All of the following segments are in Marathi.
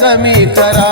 कमी करा.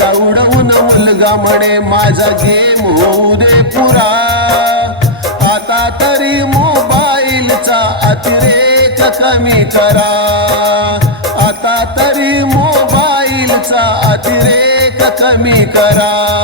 आईचा उडवून मुलगा म्हणे माझा गेम होऊ दे पुरा. आता तरी मोबाईलचा अतिरेक कमी करा. आता तरी मोबाईलचा अतिरेक कमी करा.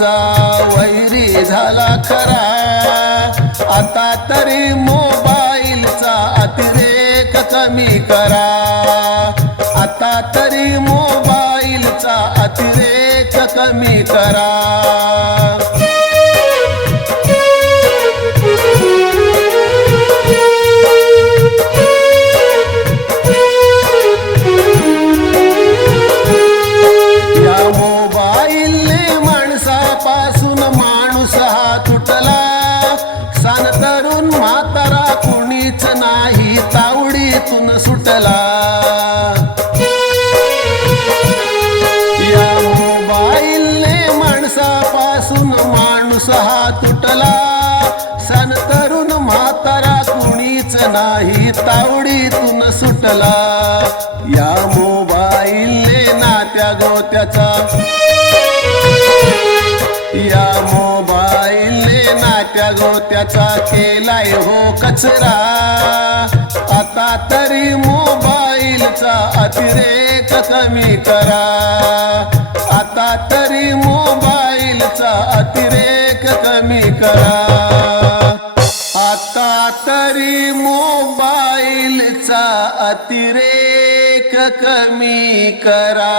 माऊलीचा वैरी झाला खरा. आता तरी मोबाईलचा अतिरेक कमी करा. आता तरी मोबाईलचा अतिरेक कमी करा. नाही तावडीतून सुटला. या मोबाईल नात्या गोत्याचा. या मोबाईल नात्या गोत्याचा केलाय हो कचरा. आता तरी मोबाईलचा अतिरेक कमी करा. आता तरी मोबाईलचा अतिरेक कमी करा. अतिरेक कमी करा.